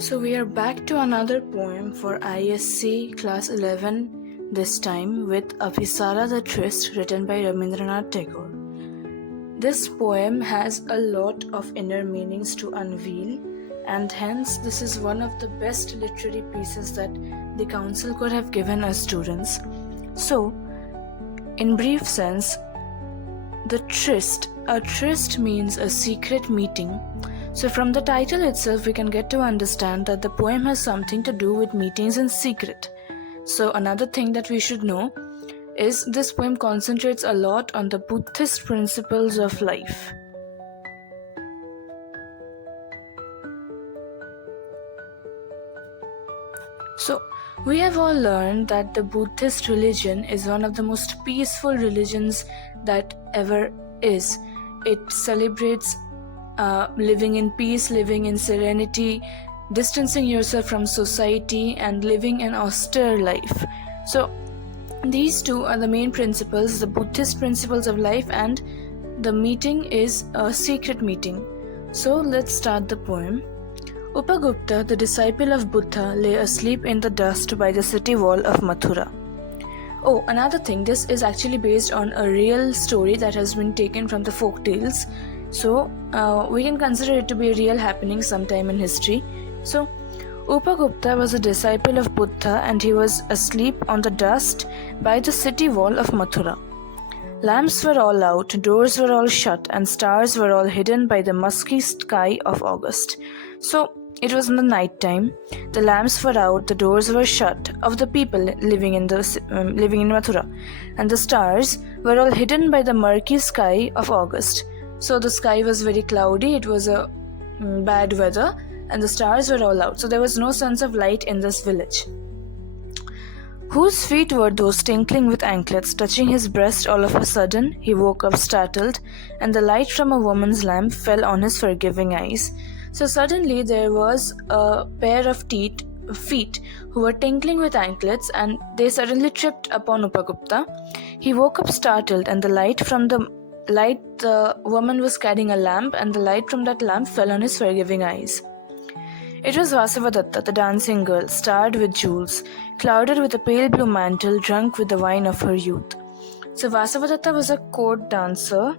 So we are back to another poem for ISC Class 11, this time with Abhisara the Tryst, written by Rabindranath Tagore. This poem has a lot of inner meanings to unveil, and hence this is one of the best literary pieces that the council could have given us students. So, in brief sense, the tryst. A tryst means a secret meeting. So from the title itself, we can get to understand that the poem has something to do with meetings in secret. So another thing that we should know is this poem concentrates a lot on the Buddhist principles of life. So we have all learned that the Buddhist religion is one of the most peaceful religions that ever is. It celebrates living in peace, living in serenity, distancing yourself from society, and living an austere life. So these two are the main principles, the Buddhist principles of life, and the meeting is a secret meeting. So let's start the poem. Upagupta, the disciple of Buddha, lay asleep in the dust by the city wall of Mathura. Oh, another thing, this is actually based on a real story that has been taken from the folk tales. So, we can consider it to be a real happening sometime in history. So, Upagupta was a disciple of Buddha and he was asleep on the dust by the city wall of Mathura. Lamps were all out, doors were all shut, and stars were all hidden by the musky sky of August. So, it was in the night time. The lamps were out, the doors were shut of the people living in Mathura, and the stars were all hidden by the murky sky of August. So the sky was very cloudy, it was a bad weather, and the stars were all out. So there was no sense of light in this village. Whose feet were those tinkling with anklets, touching his breast all of a sudden? He woke up startled, and the light from a woman's lamp fell on his forgiving eyes. So suddenly there was a pair of feet who were tinkling with anklets, and they suddenly tripped upon Upagupta. He woke up startled, and the woman was carrying a lamp, and the light from that lamp fell on his forgiving eyes. It was Vasavadatta, the dancing girl, starred with jewels, clouded with a pale blue mantle, drunk with the wine of her youth. So Vasavadatta was a court dancer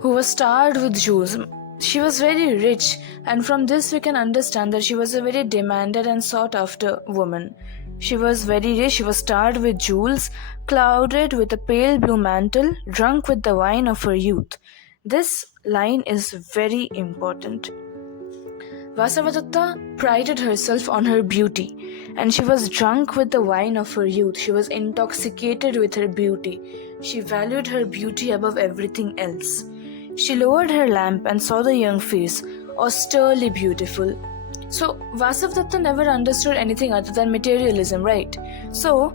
who was starred with jewels. She was very rich, and from this we can understand that she was a very demanded and sought after woman. She was very rich, she was starred with jewels, clouded with a pale blue mantle, drunk with the wine of her youth. This line is very important. Vasavadatta prided herself on her beauty, and she was drunk with the wine of her youth. She was intoxicated with her beauty. She valued her beauty above everything else. She lowered her lamp and saw the young face, austerely beautiful. So, Vasavadatta never understood anything other than materialism, right? So,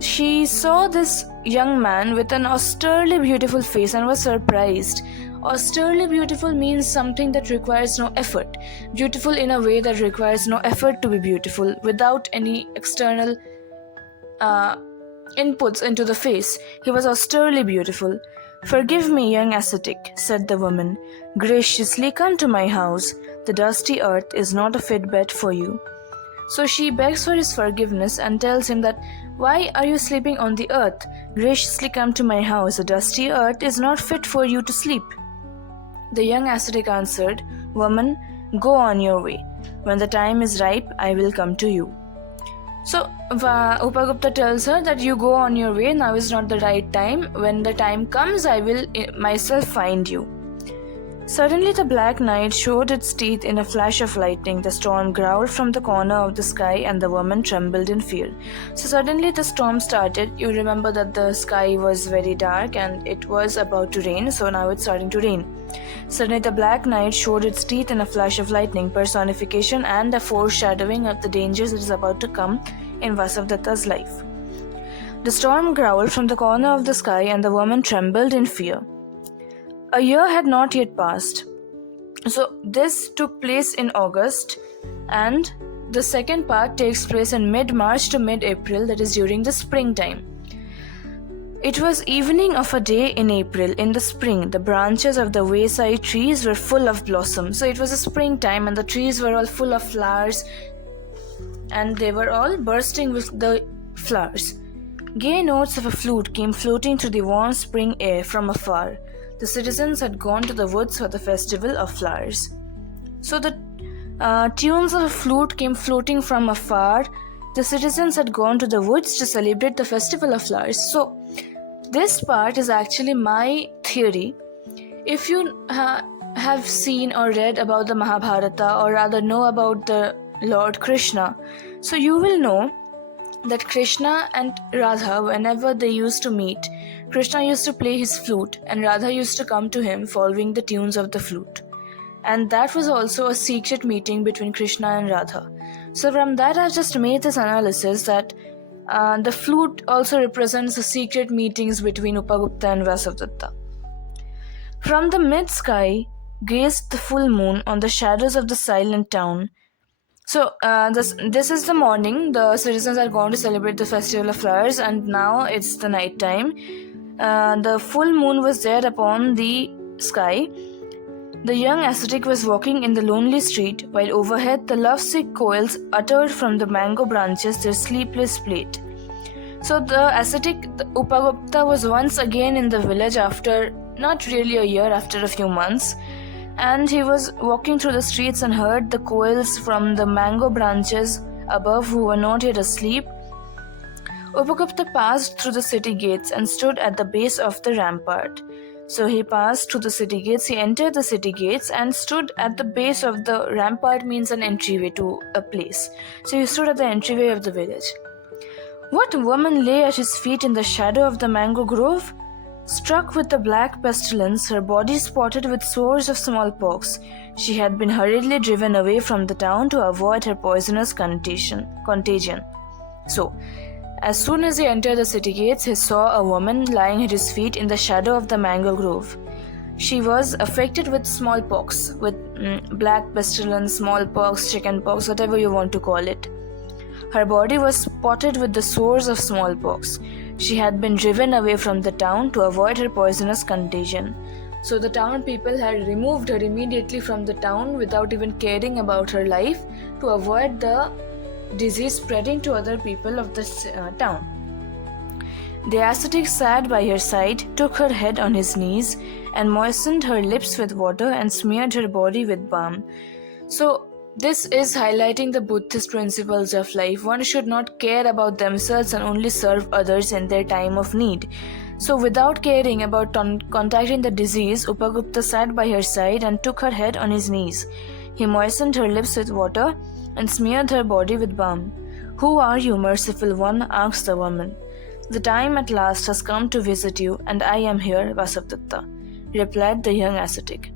she saw this young man with an austerely beautiful face and was surprised. Austerely beautiful means something that requires no effort. Beautiful in a way that requires no effort to be beautiful, without any external inputs into the face. He was austerely beautiful. "Forgive me, young ascetic," said the woman. "Graciously come to my house. The dusty earth is not a fit bed for you." So she begs for his forgiveness and tells him that, "Why are you sleeping on the earth? Graciously come to my house. The dusty earth is not fit for you to sleep." The young ascetic answered, "Woman, go on your way. When the time is ripe, I will come to you." So Upagupta tells her that you go on your way, now is not the right time. When the time comes, I will myself find you. Suddenly the black night showed its teeth in a flash of lightning. The storm growled from the corner of the sky, and the woman trembled in fear. So suddenly the storm started. You remember that the sky was very dark and it was about to rain, so now it's starting to rain. Suddenly the black night showed its teeth in a flash of lightning, personification and a foreshadowing of the dangers that is about to come in Vasavadatta's life. The storm growled from the corner of the sky, and the woman trembled in fear. A year had not yet passed. So this took place in August, and the second part takes place in mid-March to mid-April, that is during the springtime. It was evening of a day in April. In the spring, the branches of the wayside trees were full of blossom. So it was a springtime and the trees were all full of flowers and they were all bursting with the flowers. Gay notes of a flute came floating through the warm spring air from afar. The citizens had gone to the woods for the festival of flowers. So the tunes of a flute came floating from afar. The citizens had gone to the woods to celebrate the festival of flowers. So this part is actually my theory. If you have seen or read about the Mahabharata, or rather know about the Lord Krishna, so you will know that Krishna and Radha, whenever they used to meet, Krishna used to play his flute and Radha used to come to him following the tunes of the flute. And that was also a secret meeting between Krishna and Radha. So from that I've just made this analysis that the flute also represents the secret meetings between Upagupta and Vasavdatta. From the mid-sky gazed the full moon on the shadows of the silent town. So this is the morning. The citizens are going to celebrate the festival of flowers and now it's the night time. The full moon was there upon the sky. The young ascetic was walking in the lonely street, while overhead the lovesick quails uttered from the mango branches their sleepless plaint. So the ascetic Upagupta was once again in the village after not really a year, after a few months, and he was walking through the streets and heard the quails from the mango branches above who were not yet asleep. Upagupta passed through the city gates and stood at the base of the rampart. So he passed through the city gates, he entered the city gates and stood at the base of the rampart, means an entryway to a place. So he stood at the entryway of the village. What woman lay at his feet in the shadow of the mango grove? Struck with the black pestilence, her body spotted with sores of smallpox, she had been hurriedly driven away from the town to avoid her poisonous contagion. So, as soon as he entered the city gates, he saw a woman lying at his feet in the shadow of the mango grove. She was affected with smallpox, with black pestilence, smallpox, chickenpox, whatever you want to call it. Her body was spotted with the sores of smallpox. She had been driven away from the town to avoid her poisonous contagion. So the town people had removed her immediately from the town without even caring about her life to avoid the disease spreading to other people of the town. The ascetic sat by her side, took her head on his knees, and moistened her lips with water and smeared her body with balm. So this is highlighting the Buddhist principles of life. One should not care about themselves and only serve others in their time of need. So without caring about contacting the disease, Upagupta sat by her side and took her head on his knees. He moistened her lips with water and smeared her body with balm. "Who are you, merciful one?" asked the woman. "The time at last has come to visit you, and I am here, Vasavdatta," replied the young ascetic.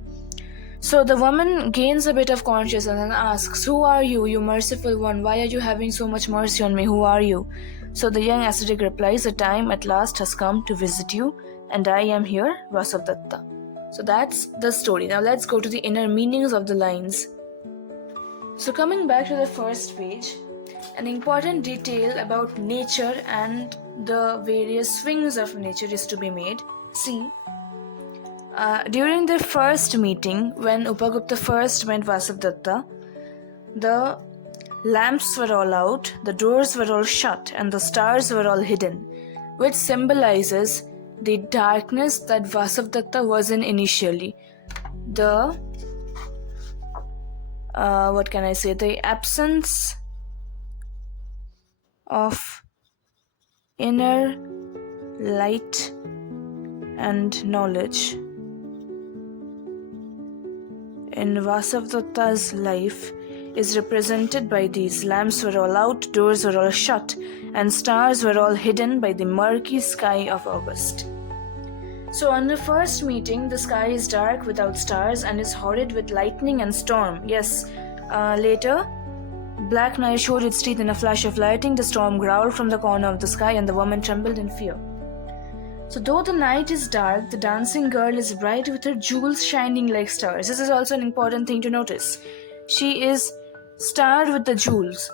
So the woman gains a bit of consciousness and asks, "Who are you, you merciful one? Why are you having so much mercy on me? Who are you?" So the young ascetic replies, "The time at last has come to visit you, and I am here, Vasavdatta." So that's the story. Now let's go to the inner meanings of the lines. So coming back to the first page, an important detail about nature and the various swings of nature is to be made. See, during their first meeting, when Upagupta first met Vasavdatta, the lamps were all out, the doors were all shut, and the stars were all hidden, which symbolizes the darkness that Vasavdatta was in initially. The the absence of inner light and knowledge in Vasavdatta's life is represented by these. Lamps were all out, doors were all shut, and stars were all hidden by the murky sky of August. So on the first meeting, the sky is dark without stars and is horrid with lightning and storm. Yes, later, black night showed its teeth in a flash of lightning, the storm growled from the corner of the sky, and the woman trembled in fear. So though the night is dark, the dancing girl is bright with her jewels shining like stars. This is also an important thing to notice. She is starred with the jewels.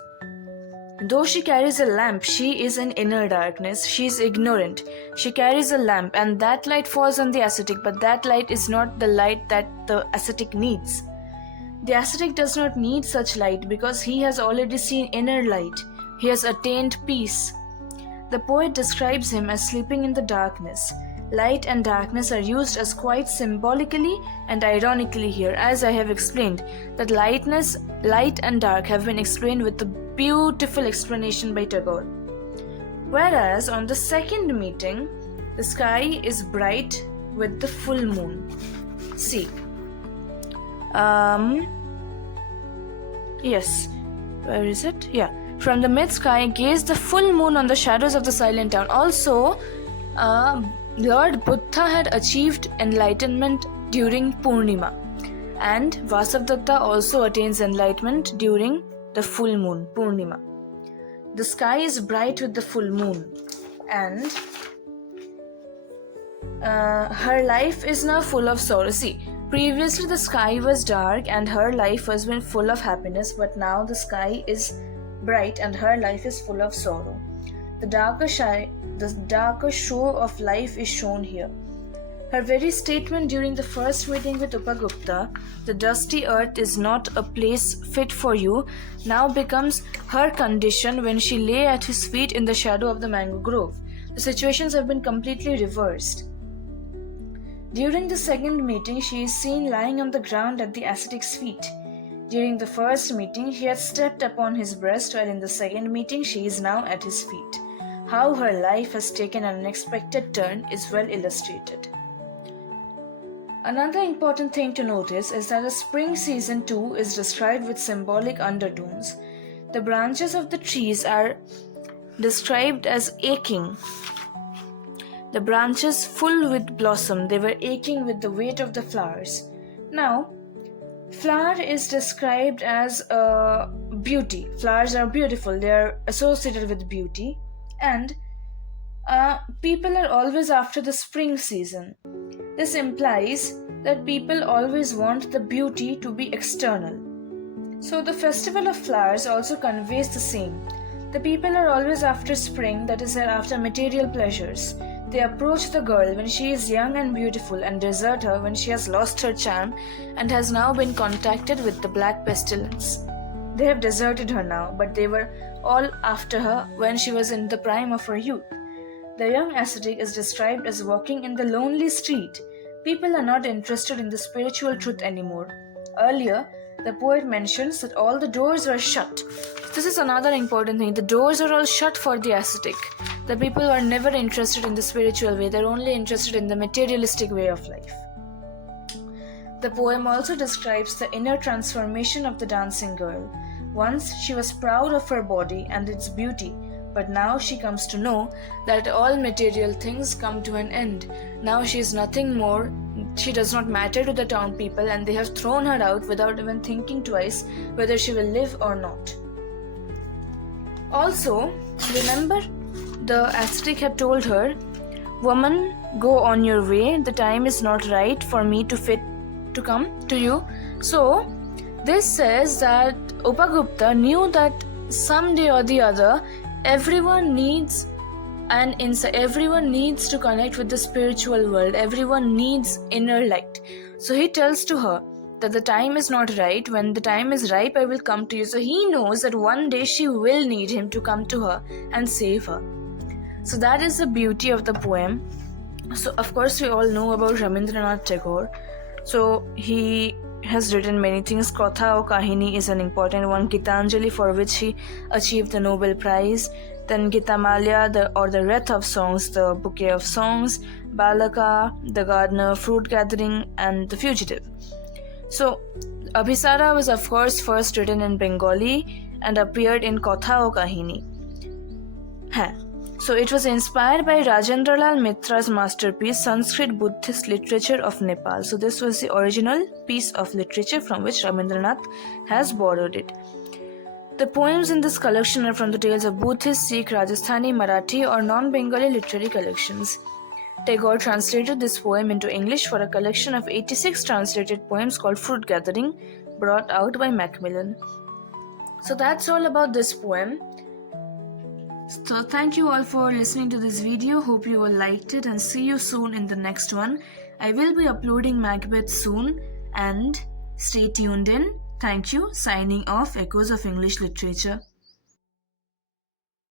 Though she carries a lamp, she is in inner darkness. She is ignorant. She carries a lamp, and that light falls on the ascetic, but that light is not the light that the ascetic needs. The ascetic does not need such light because he has already seen inner light. He has attained peace. The poet describes him as sleeping in the darkness. Light and darkness are used as quite symbolically and ironically here, as I have explained, that light and dark have been explained with a beautiful explanation by Tagore. Whereas on the second meeting, the sky is bright with the full moon. See. Yes. Where is it? Yeah. From the mid-sky, gaze the full moon on the shadows of the silent town. Also, Lord Buddha had achieved enlightenment during Purnima, and Vasavdatta also attains enlightenment during the full moon, Purnima. The sky is bright with the full moon, and her life is now full of sorrow. See, previously the sky was dark and her life was been full of happiness, but now the sky is bright and her life is full of sorrow. The darker show of life is shown here. Her very statement during the first meeting with Upagupta, the dusty earth is not a place fit for you, now becomes her condition when she lay at his feet in the shadow of the mango grove. The situations have been completely reversed. During the second meeting, she is seen lying on the ground at the ascetic's feet. During the first meeting, she had stepped upon his breast, while in the second meeting, she is now at his feet. How her life has taken an unexpected turn is well illustrated. Another important thing to notice is that the spring season too is described with symbolic undertones. The branches of the trees are described as aching. The branches full with blossom, they were aching with the weight of the flowers. Now, flower is described as beauty. Flowers are beautiful, they are associated with beauty. And people are always after the spring season. This implies that people always want the beauty to be external. So the festival of flowers also conveys the same. The people are always after spring, that is, they're after material pleasures. They approach the girl when she is young and beautiful and desert her when she has lost her charm and has now been contacted with the black pestilence. They have deserted her now, but they were all after her when she was in the prime of her youth. The young ascetic is described as walking in the lonely street. People are not interested in the spiritual truth anymore. Earlier, the poet mentions that all the doors are shut. This is another important thing. The doors are all shut for the ascetic. The people are never interested in the spiritual way. They're only interested in the materialistic way of life. The poem also describes the inner transformation of the dancing girl. Once she was proud of her body and its beauty, but now she comes to know that all material things come to an end. Now she is nothing more. She does not matter to the town people, and they have thrown her out without even thinking twice whether she will live or not. Also, remember, the ascetic had told her, "Woman, go on your way. The time is not right for me to come to you." So, this says that Upagupta knew that someday or the other, everyone needs an insight. Everyone needs to connect with the spiritual world. Everyone needs inner light. So he tells to her that the time is not right. When the time is ripe, I will come to you. So he knows that one day she will need him to come to her and save her. So that is the beauty of the poem. So of course we all know about Rabindranath Tagore. So he has written many things. Katha or Kahini is an important one. Gitanjali, for which he achieved the Nobel Prize. Then Gitamalya, the Wreath of Songs, the Bouquet of Songs. Balaka, the Gardener, Fruit Gathering, and The Fugitive. So Abhisara was of course first written in Bengali and appeared in Katha or Kahini. So it was inspired by Rajendralal Mitra's masterpiece Sanskrit Buddhist Literature of Nepal. So this was the original piece of literature from which Rabindranath has borrowed it. The poems in this collection are from the tales of Buddhist, Sikh, Rajasthani, Marathi or non-Bengali literary collections. Tagore translated this poem into English for a collection of 86 translated poems called Fruit Gathering, brought out by Macmillan. So that's all about this poem. So thank you all for listening to this video. Hope you all liked it and see you soon in the next one. I will be uploading Macbeth soon and stay tuned in. Thank you. Signing off, Echoes of English Literature.